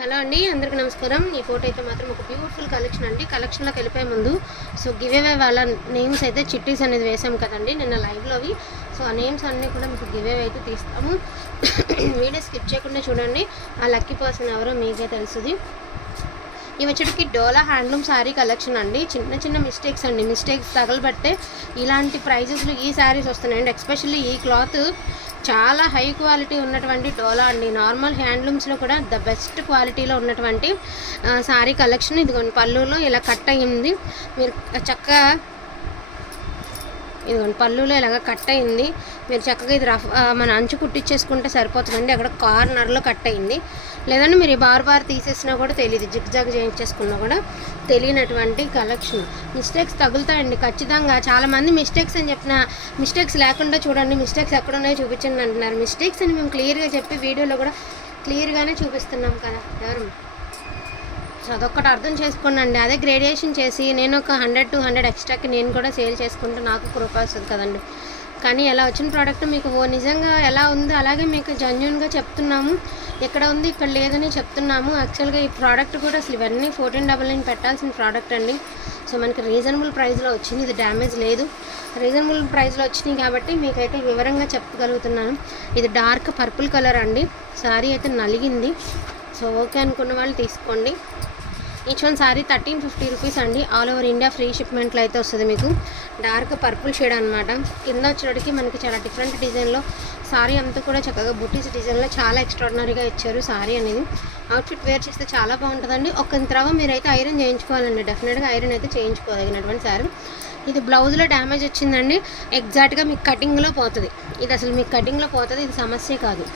Hello అండి అందరికీ నమస్కారం. ఈ ఫోటో అయితే మాత్రం ఒక బ్యూటిఫుల్ కలెక్షన్ అండి. కలెక్షన్లోకి వెళ్ళిపోయే ముందు సో గివ్ అవే వాళ్ళ నేమ్స్ అయితే చిట్టీస్ అనేది వేసాం కదండి నిన్న లైవ్లోవి సో ఆ నేమ్స్ అన్నీ కూడా మీకు గివ్ అవే అయితే తీస్తాము. వీడియో స్కిప్ చేయకుండా చూడండి. ఆ లక్కీ పర్సన్ ఎవరో మీకే తెలుసుది. ఇవి వచ్చేటికి డోలా హ్యాండ్లూమ్ శారీ కలెక్షన్ అండి. చిన్న చిన్న మిస్టేక్స్ అండి. మిస్టేక్స్ తగలబట్టే ఇలాంటి ప్రైజెస్లో ఈ శారీస్ వస్తున్నాయండి. ఎస్పెషల్లీ ఈ క్లాత్ చాలా హై క్వాలిటీ ఉన్నటువంటి డోలా అండి. నార్మల్ హ్యాండ్లూమ్స్లో కూడా ద బెస్ట్ క్వాలిటీలో ఉన్నటువంటి శారీ కలెక్షన్ ఇదిగోండి పళ్ళులో ఇలా కట్ అయ్యింది. మీరు చక్కగా ఇదిగోండి పళ్ళులో ఇలాగ కట్ అయింది. మీరు చక్కగా ఇది రఫ్ మన అంచు కుట్టించేసుకుంటే సరిపోతుందండి. అక్కడ కార్నర్లో కట్ అయింది. లేదంటే మీరు ఈ బార్ బార్ తీసేసినా కూడా తెలియదు జిగ్ జాగ్ చేయించేసుకున్నా కూడా తెలియనటువంటి కలెక్షన్. మిస్టేక్స్ తగులుతాయండి ఖచ్చితంగా. చాలామంది మిస్టేక్స్ అని చెప్పిన మిస్టేక్స్ లేకుండా చూడండి మిస్టేక్స్ ఎక్కడ ఉన్నాయో చూపించండి అంటున్నారు. మిస్టేక్స్ అని మేము క్లియర్గా చెప్పి వీడియోలో కూడా క్లియర్గానే చూపిస్తున్నాం కదా. ఎవరు? సో అదొక్కటి అర్థం చేసుకోండి అండి అదే గ్రేడియేషన్ చేసి నేను ఒక హండ్రెడ్ టూ హండ్రెడ్ ఎక్స్ట్రాకి నేను కూడా సేల్ చేసుకుంటూ నాకు కృప వస్తుంది కదండి. కానీ ఎలా వచ్చిన ప్రోడక్ట్ మీకు ఓ నిజంగా ఎలా ఉంది అలాగే మీకు జెన్యున్గా చెప్తున్నాము. ఎక్కడ ఉంది ఇక్కడ లేదని చెప్తున్నాము. యాక్చువల్గా ఈ ప్రోడక్ట్ కూడా అసలు ఇవన్నీ ఫోర్టీన్ డబల్ నైన్ పెట్టాల్సిన ప్రోడక్ట్ అండి. సో మనకి రీజనబుల్ ప్రైస్లో వచ్చింది. ఇది డ్యామేజ్ లేదు. రీజనబుల్ ప్రైస్లో వచ్చినాయి కాబట్టి మీకైతే వివరంగా చెప్పగలుగుతున్నాను. ఇది డార్క్ పర్పుల్ కలర్ అండి. సారీ అయితే నలిగింది. సో ఓకే అనుకున్న వాళ్ళు తీసుకోండి. Each one sari thirteen fifty rupees అండి. ఆల్ ఓవర్ ఇండియా ఫ్రీ షిప్మెంట్లో అయితే వస్తుంది మీకు. డార్క్ పర్పుల్ షేడ్ అనమాట కింద వచ్చేటికి మనకి చాలా డిఫరెంట్ డిజైన్లో సారీ అంతా కూడా చక్కగా బుటీస్ డిజైన్లో చాలా ఎక్స్ట్రాడినరీగా ఇచ్చారు సారీ అనేది. అవుట్ఫిట్ వేర్ చేస్తే చాలా బాగుంటుందండి. ఒక తర్వాత మీరైతే ఐరన్ చేయించుకోవాలండి. డెఫినెట్గా ఐరన్ అయితే చేయించుకోదగినటువంటి సారీ. ఇది బ్లౌజ్లో డ్యామేజ్ వచ్చిందండి. ఎగ్జాక్ట్గా మీకు కటింగ్లో పోతుంది. ఇది అసలు మీకు కటింగ్లో పోతుంది. ఇది సమస్య కాదు.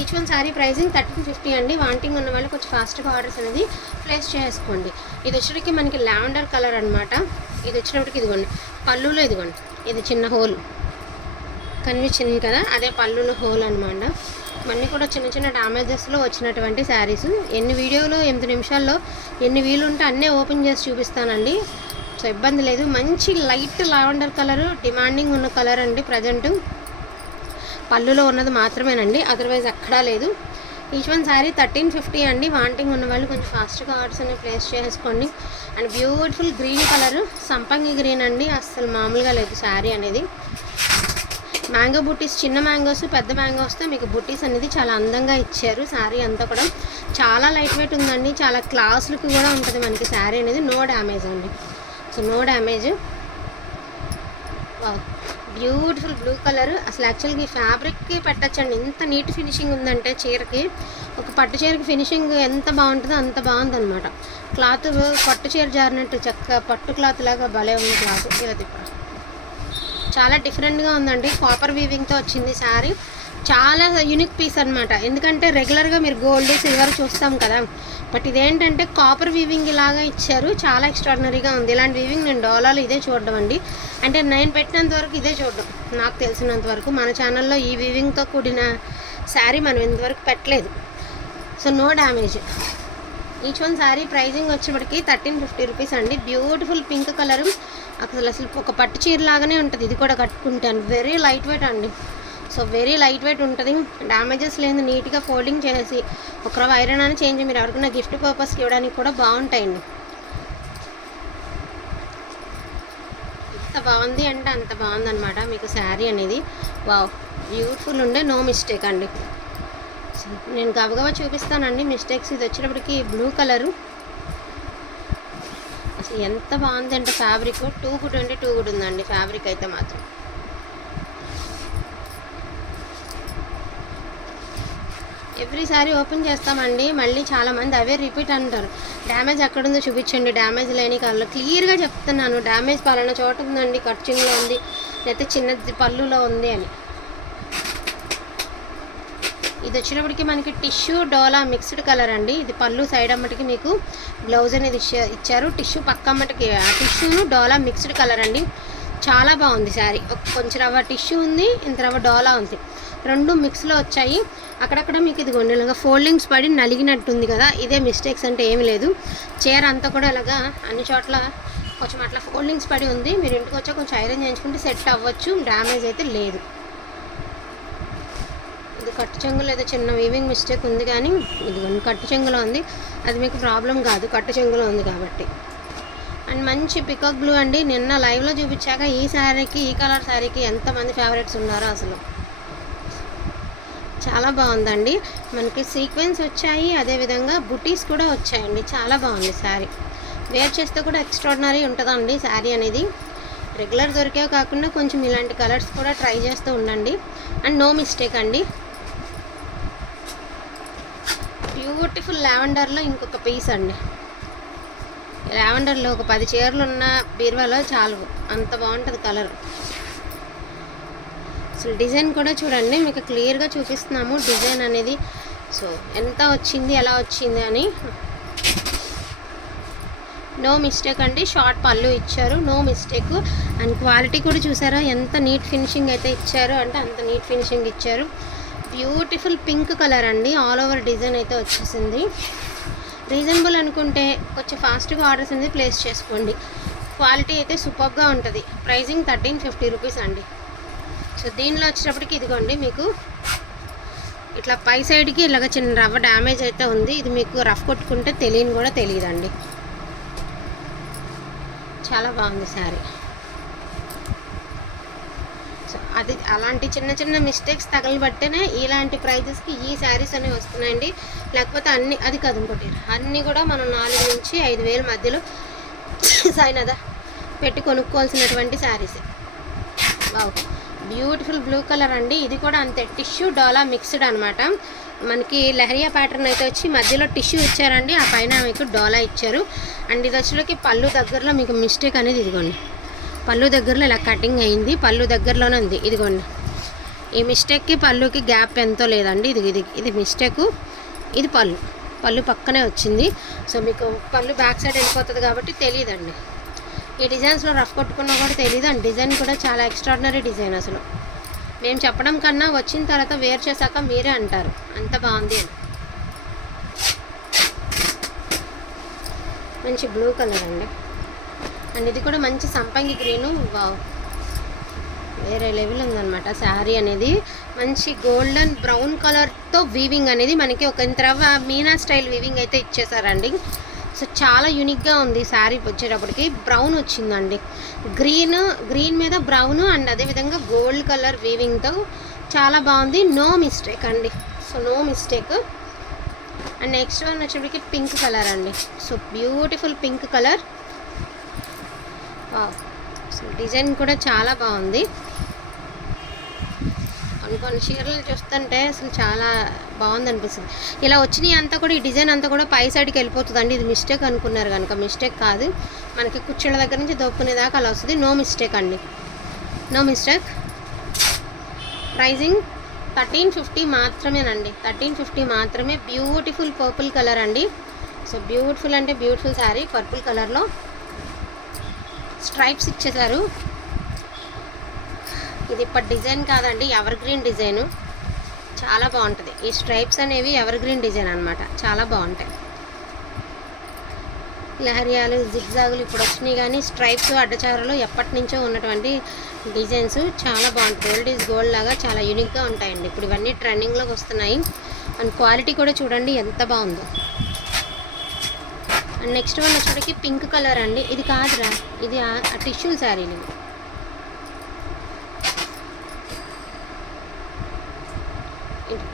Each one sari pricing thirteen fifty అండి. వాంటింగ్ ఉన్న వాళ్ళు కొంచెం ఫాస్ట్గా ఆర్డర్స్ అనేది ప్లేస్ చేసుకోండి. ఇది వచ్చేటికి మనకి లావెండర్ కలర్ అనమాట ఇది వచ్చినప్పటికి ఇదిగోండి. పళ్ళులో ఇదిగోండి. ఇది చిన్న హోల్ కనిపించింది కదా? అదే పళ్ళులో హోల్ అనమాట ఇవన్నీ కూడా చిన్న చిన్న డామేజెస్లో వచ్చినటువంటి శారీస్ ఎన్ని వీడియోలో ఎనిమిది నిమిషాల్లో ఎన్ని వీలు ఉంటే అన్నీ ఓపెన్ చేసి చూపిస్తానండి. సో ఇబ్బంది లేదు. మంచి లైట్ లావెండర్ కలర్ డిమాండింగ్ ఉన్న కలర్ అండి ప్రజెంట్ పళ్ళులో ఉన్నది మాత్రమేనండి. అదర్వైజ్ ఎక్కడా లేదు. Each one sari thirteen fifty అండి. వాంటింగ్ ఉన్న వాళ్ళు కొంచెం ఫాస్ట్గా ఆర్డర్స్ అనేవి ప్లేస్ చేసుకోండి. అండ్ బ్యూటిఫుల్ గ్రీన్ కలర్ సంపంగి గ్రీన్ అండి. అస్సలు మామూలుగా లేదు శారీ అనేది. మ్యాంగో బుట్టీస్ చిన్న మ్యాంగోస్ పెద్ద మ్యాంగోస్తో మీకు బుట్టీస్ అనేది చాలా అందంగా ఇచ్చారు. శారీ అంతా కూడా చాలా లైట్ వెయిట్ ఉందండి. చాలా క్లాస్ లుక్ కూడా ఉంటుంది మనకి శారీ అనేది. నో డ్యామేజ్ అండి. So no damage beautiful blue colour. అసలు యాక్చువల్గా ఈ ఫ్యాబ్రిక్కి పెట్టచ్చండి. ఎంత నీట్ ఫినిషింగ్ ఉందంటే చీరకి. ఒక పట్టు చీరకి ఫినిషింగ్ ఎంత బాగుంటుందో అంత బాగుందనమాట క్లాత్ పట్టు చీర జారినట్టు చక్క పట్టు క్లాత్ లాగా భలే ఉంది క్లాత్. ఇలా తిప్ప చాలా డిఫరెంట్గా ఉందండి. కాపర్ వీవింగ్తో వచ్చింది శారీ. చాలా యూనిక్ పీస్ అనమాట ఎందుకంటే రెగ్యులర్గా మీరు గోల్డ్ సిల్వర్ చూస్తాం కదా. బట్ ఇదేంటంటే కాపర్ వీవింగ్ ఇలాగా ఇచ్చారు. చాలా ఎక్స్ట్రాడినరీగా ఉంది. ఇలాంటి వీవింగ్ నేను డోలాలో ఇదే చూడడం అండి. అంటే నేను పెట్టినంత వరకు ఇదే చూడడం. నాకు తెలిసినంత వరకు మన ఛానల్లో ఈ వీవింగ్తో కూడిన శారీ మనం ఇంతవరకు పెట్టలేదు. So no damage each one sari pricing వచ్చేప్పటికి థర్టీన్ ఫిఫ్టీ రూపీస్ అండి. బ్యూటిఫుల్ పింక్ కలర్ అసలు అసలు ఒక పట్టు చీర లాగానే ఉంటుంది. ఇది కూడా కట్టుకుంటాను. వెరీ లైట్ వెయిట్ అండి. సో వెరీ లైట్ వెయిట్ ఉంటుంది. డ్యామేజెస్ లేదు నీట్గా ఫోల్డింగ్ చేసి ఒక ఐరన్ అని చేంజ్ మీరు ఎవరికైనా గిఫ్ట్ పర్పస్కి ఇవ్వడానికి కూడా బాగుంటాయండి. ఎంత బాగుంది అంటే అంత బాగుందన్నమాట మీకు శారీ అనేది. వావ్ బ్యూటిఫుల్ ఉండే నో మిస్టేక్ అండి. నేను గబగబా చూపిస్తానండి మిస్టేక్స్ ఇది వచ్చేటప్పటికి బ్లూ కలరు అసలు ఎంత బాగుంది అంటే ఫ్యాబ్రిక్ టూ గుడ్ అంటే టూ గుడ్ ఉందండి ఫ్యాబ్రిక్ అయితే మాత్రం. ఎవ్రీసారి ఓపెన్ చేస్తామండి. మళ్ళీ చాలామంది అవే రిపీట్ అంటారు. డ్యామేజ్ ఎక్కడుందో చూపించండి. డ్యామేజ్ లేని కళ్ళు. క్లియర్గా చెప్తున్నాను. డ్యామేజ్ పలానా చోట ఉందండి. ఖర్చులో ఉంది. లేకపోతే చిన్న పళ్ళులో ఉంది అని. ఇది వచ్చినప్పటికి మనకి టిష్యూ డోలా మిక్స్డ్ కలర్ అండి. ఇది పళ్ళు సైడ్ అమ్మటికి మీకు బ్లౌజ్ అనేది ఇచ్చారు. టిష్యూ పక్క అమ్మటికి ఆ టిష్యూను డోలా మిక్స్డ్ కలర్ అండి. చాలా బాగుంది శారీ కొంచెం రవ్వ టిష్యూ ఉంది ఇంత రవ్వ డోలా ఉంది. రెండు మిక్స్లో వచ్చాయి. అక్కడక్కడ మీకు ఇది ఇలాగా ఫోల్డింగ్స్ పడి నలిగినట్టుంది కదా ఇదే మిస్టేక్స్ అంటే ఏమి లేదు. చీర అంతా కూడా ఇలాగా అన్ని చోట్ల కొంచెం అట్లా ఫోల్డింగ్స్ పడి ఉంది. మీరు ఇంటికి వచ్చా కొంచెం ఐరన్ చేయించుకుంటే సెట్ అవ్వచ్చు డ్యామేజ్ అయితే లేదు. ఇది కట్టు చెంగులో ఏదో చిన్న వీవింగ్ మిస్టేక్ ఉంది కానీ ఇదిగోండి కట్టు చెంగులో ఉంది. అది మీకు ప్రాబ్లం కాదు కట్టు చెంగులో ఉంది కాబట్టి. అండ్ మంచి పికాక్ బ్లూ అండి. నిన్న లైవ్లో చూపించాక ఈ శారీకి ఈ కలర్ శారీకి ఎంతమంది ఫేవరెట్స్ ఉన్నారో అసలు. చాలా బాగుందండి. మనకి సీక్వెన్స్ వచ్చాయి అదేవిధంగా బుటీస్ కూడా వచ్చాయండి. చాలా బాగుంది శారీ. వేర్ చేస్తే కూడా ఎక్స్ట్రాడినరీ ఉంటుందండి శారీ అనేది. రెగ్యులర్ దొరికేవి కాకుండా కొంచెం ఇలాంటి కలర్స్ కూడా ట్రై చేస్తూ ఉండండి. అండ్ నో మిస్టేక్ అండి. బ్యూటిఫుల్ లావెండర్లో ఇంకొక పీస్ అండి. లావెండర్లో ఒక పది చీరలు ఉన్న బీరువాలో చాలు. అంత బాగుంటుంది కలర్. అసలు డిజైన్ కూడా చూడండి మీకు క్లియర్గా చూపిస్తున్నాము డిజైన్ అనేది. సో ఎంత వచ్చింది ఎలా వచ్చింది అని. నో మిస్టేక్ అండి షార్ట్ పళ్ళు ఇచ్చారు నో మిస్టేక్ అండ్ క్వాలిటీ కూడా చూసారా ఎంత నీట్ ఫినిషింగ్ అయితే ఇచ్చారు అంటే అంత నీట్ ఫినిషింగ్ ఇచ్చారు. బ్యూటిఫుల్ పింక్ కలర్ అండి ఆల్ ఓవర్ డిజైన్ అయితే వచ్చేసింది. రీజనబుల్ అనుకుంటే కొంచెం ఫాస్ట్గా ఆర్డర్స్ అనేది ప్లేస్ చేసుకోండి. క్వాలిటీ అయితే సూపర్గా ఉంటుంది. ప్రైజింగ్ థర్టీన్ ఫిఫ్టీ రూపీస్ అండి. సో దీనిలో వచ్చేటప్పటికి ఇదిగోండి మీకు ఇట్లా పై సైడ్కి ఇలాగ చిన్న రవ్వ డ్యామేజ్ అయితే ఉంది. ఇది మీకు రఫ్ కొట్టుకుంటే తెలియని కూడా తెలియదండి. చాలా బాగుంది శారీ సో అది అలాంటి చిన్న చిన్న మిస్టేక్స్ తగలబట్టేనే ఇలాంటి ప్రైజెస్కి ఈ శారీస్ అనేవి వస్తున్నాయండి. లేకపోతే అన్ని అది కాదు ఇంకోటి అన్నీ కూడా మనం నాలుగు నుంచి ఐదు వేల మధ్యలో సాయినదా పెట్టి కొనుక్కోవాల్సినటువంటి శారీస్ బాగుంది బ్యూటిఫుల్ బ్లూ కలర్ అండి. ఇది కూడా అంతే. టిష్యూ డోలా మిక్స్డ్ అనమాట మనకి లహరియా ప్యాటర్న్ అయితే వచ్చి మధ్యలో టిష్యూ ఇచ్చారండి. ఆ పైన మీకు డోలా ఇచ్చారు. అండ్ ఇది వచ్చేటికి పళ్ళు దగ్గరలో మీకు మిస్టేక్ అనేది ఇదిగోండి. పళ్ళు దగ్గరలో ఇలా కటింగ్ అయింది. పళ్ళు దగ్గరలోనే ఉంది. ఇదిగోండి. ఈ మిస్టేక్కి పళ్ళుకి గ్యాప్ ఎంతో లేదండి. ఇది ఇది ఇది మిస్టేక్. ఇది పళ్ళు. పళ్ళు పక్కనే వచ్చింది. సో మీకు పళ్ళు బ్యాక్ సైడ్ వెళ్ళిపోతుంది కాబట్టి తెలియదండి. ఈ డిజైన్స్లో రఫ్ కొట్టుకున్నా కూడా తెలియదు అండ్ డిజైన్ కూడా చాలా ఎక్స్ట్రాడినరీ డిజైన్ అసలు. మేము చెప్పడం కన్నా వచ్చిన తర్వాత వేర్ చేశాక మీరే అంటారు. అంత బాగుంది అని. మంచి బ్లూ కలర్ అండి. అండ్ ఇది కూడా మంచి సంపంగి గ్రీను వావ్ వేరే లెవెల్ ఉందన్నమాట శారీ అనేది. మంచి గోల్డెన్ బ్రౌన్ కలర్తో వీవింగ్ అనేది మనకి ఒక ఇంత మీనా స్టైల్ వీవింగ్ అయితే ఇచ్చేసారండి. సో చాలా యూనిక్గా ఉంది శారీ వచ్చేటప్పటికి. బ్రౌన్ వచ్చిందండి. గ్రీన్ గ్రీన్ మీద బ్రౌన్ అండ్ అదేవిధంగా గోల్డ్ కలర్ వీవింగ్తో చాలా బాగుంది. నో మిస్టేక్ అండి. So no mistake and next one వచ్చేటప్పటికి పింక్ కలర్ అండి. So beautiful pink colour so design కూడా చాలా బాగుంది. కొన్ని చీరలు చూస్తుంటే అసలు చాలా బాగుంది అనిపిస్తుంది ఇలా వచ్చినాయి అంతా కూడా ఈ డిజైన్ అంతా కూడా పై సైడ్కి వెళ్ళిపోతుందండి. ఇది మిస్టేక్ అనుకున్నారు కనుక మిస్టేక్ కాదు. మనకి కుర్చీల దగ్గర నుంచి దొక్కునేదాకా అలా వస్తుంది. నో మిస్టేక్ అండి. No mistake pricing thirteen fifty మాత్రమేనండి. థర్టీన్ ఫిఫ్టీ మాత్రమే. బ్యూటిఫుల్ పర్పుల్ కలర్ అండి. సో బ్యూటిఫుల్ అంటే బ్యూటిఫుల్ శారీ పర్పుల్ కలర్లో స్ట్రైప్స్ ఇచ్చేసారు ఇది ఇప్పటి డిజైన్ కాదండి ఎవర్ గ్రీన్ డిజైను. చాలా బాగుంటుంది. ఈ స్ట్రైప్స్ అనేవి ఎవర్ గ్రీన్ డిజైన్ అనమాట చాలా బాగుంటాయి. లహరియాలు జిగ్జాగులు ఇప్పుడు వచ్చినాయి కానీ స్ట్రైప్స్ అడ్డచారులు ఎప్పటి నుంచో ఉన్నటువంటి డిజైన్స్ చాలా బాగుంటుంది గోల్డ్ ఈజ్ గోల్డ్ లాగా చాలా యూనిక్గా ఉంటాయండి. ఇప్పుడు ఇవన్నీ ట్రెండింగ్లోకి వస్తున్నాయి. అండ్ క్వాలిటీ కూడా చూడండి ఎంత బాగుందో. అండ్ నెక్స్ట్ వన్ వచ్చేటికి పింక్ కలర్ అండి. ఇది కాదురా ఇది టిష్యూ శారీలు ఇవి. ఇది.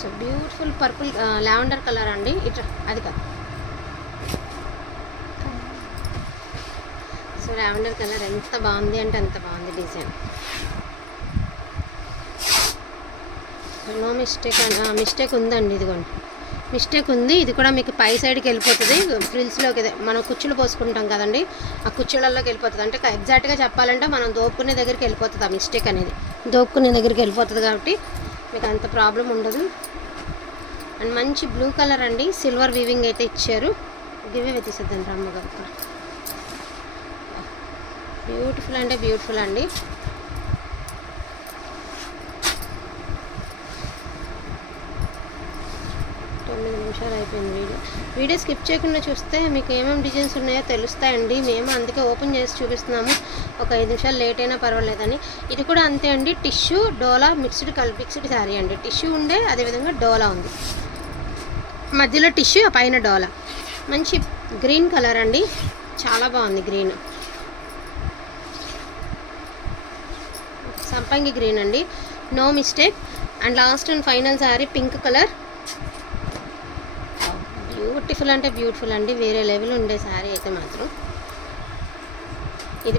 So beautiful purple lavender colour అండి. ఇట్లా అది కాదు. సో లావెండర్ కలర్ ఎంత బాగుంది అంటే అంత బాగుంది డిజైన్. నో మిస్టేక్ మిస్టేక్ ఉందండి ఇదిగోండి. మిస్టేక్ ఉంది ఇది కూడా మీకు పై సైడ్కి వెళ్ళిపోతుంది ఫ్రిల్స్లోకి మనం కుచ్చులు పోసుకుంటాం కదండి ఆ కుర్చీలలోకి వెళ్ళిపోతుంది. అంటే ఎగ్జాక్ట్గా చెప్పాలంటే మనం దోపుకునే దగ్గరికి వెళ్ళిపోతుంది ఆ మిస్టేక్ అనేది. దోపుకునే దగ్గరికి వెళ్ళిపోతుంది కాబట్టి మీకు అంత ప్రాబ్లం ఉండదు. అండ్ మంచి బ్లూ కలర్ అండి. సిల్వర్ వీవింగ్ అయితే ఇచ్చారు. గివే తీసేద్దాం రమ్మ గారు బ్యూటిఫుల్ అంటే బ్యూటిఫుల్ అండి. తొమ్మిది నిమిషాలు అయిపోయింది వీడియో. వీడియో స్కిప్ చేయకుండా చూస్తే మీకు ఏమేమి డిజైన్స్ ఉన్నాయో తెలుస్తాయండి. మేము అందుకే ఓపెన్ చేసి చూపిస్తున్నాము. ఒక ఐదు నిమిషాలు లేట్ అయినా పర్వాలేదని. ఇది కూడా అంతే అండి. టిష్యూ డోలా మిక్స్డ్ కల్ మిక్స్డ్ శారీ అండి. టిష్యూ ఉండే అదేవిధంగా డోలా ఉంది. మధ్యలో టిష్యూ ఆ పైన డోలా. మంచి గ్రీన్ కలర్ అండి. చాలా బాగుంది గ్రీన్. సంపంగి గ్రీన్ అండి. No mistake. And last and final sari pink colour. Beautiful అంటే బ్యూటిఫుల్ అండి. వేరే లెవెల్ ఉండే శారీ అయితే మాత్రం. ఇది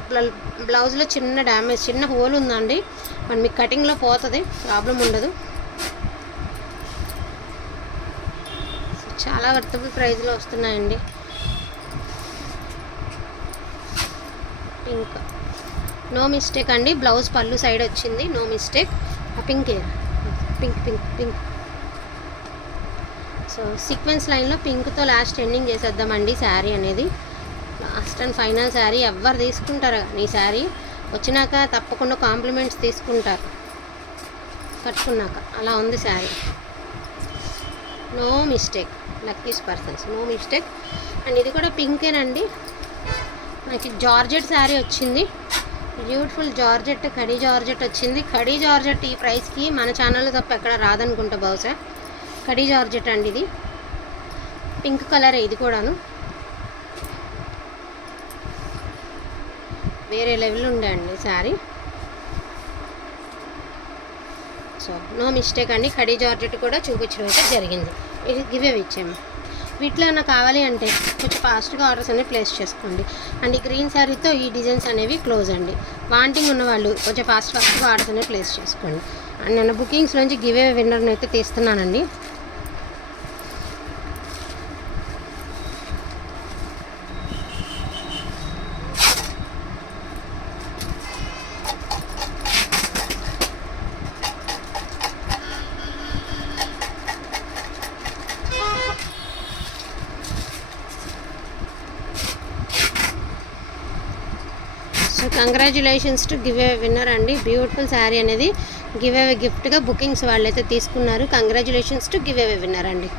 బ్లౌజ్లో చిన్న డ్యామేజ్ చిన్న హోల్ ఉందండి. మరి మీకు కటింగ్లో పోతుంది ప్రాబ్లం ఉండదు. చాలా వర్తబుల్ ప్రైజ్లో వస్తున్నాయండి. పింక్. నో మిస్టేక్ అండి. బ్లౌజ్ పళ్ళు సైడ్ వచ్చింది. No mistake. Pink pink pink pink. So sequence లైన్లో పింక్తో లాస్ట్ ఎండింగ్ చేసేద్దామండి శారీ అనేది. లాస్ట్ అండ్ ఫైనల్ శారీ ఎవరు తీసుకుంటారు నీ శారీ. వచ్చినాక తప్పకుండా కాంప్లిమెంట్స్ తీసుకుంటారు. కట్టుకున్నాక. అలా ఉంది sari. No mistake. Luckies persons no mistake and ఇది కూడా పింకేనండి. మనకి జార్జెట్ శారీ వచ్చింది. బ్యూటిఫుల్ జార్జెట్ కడీ జార్జెట్ వచ్చింది. కడీ జార్జెట్ ఈ ప్రైస్కి మన ఛానల్లో తప్ప ఎక్కడ రాదనుకుంటా బహుశా. కడీ జార్జెట్ అండి ఇది. పింక్ కలర్ ఇది కూడాను. వేరే లెవెల్ ఉండండి శారీ. సో నో మిస్టేక్ అండి. కడీ జార్జెట్ కూడా చూపించడం అయితే జరిగింది. ఇది ఇచ్చాము వీటిలో ఏమైనా కావాలి అంటే కొంచెం ఫాస్ట్గా ఆర్డర్స్ అనేవి ప్లేస్ చేసుకోండి. అండ్ ఈ గ్రీన్ శారీతో ఈ డిజైన్స్ అనేవి క్లోజ్ అండి. వాంటింగ్ ఉన్నవాళ్ళు కొంచెం ఫాస్ట్ ఫాస్ట్గా ఆర్డర్స్ అనేవి ప్లేస్ చేసుకోండి. అండ్ నేను బుకింగ్స్ నుంచి గివే విన్నర్ని అయితే తీస్తున్నానండి so congratulations to give a winner అండి. బ్యూటిఫుల్ శారీ అనేది గివ్ అవే గిఫ్ట్గా బుకింగ్స్ వాళ్ళైతే తీసుకున్నారు. Congratulations to give away winner అండి.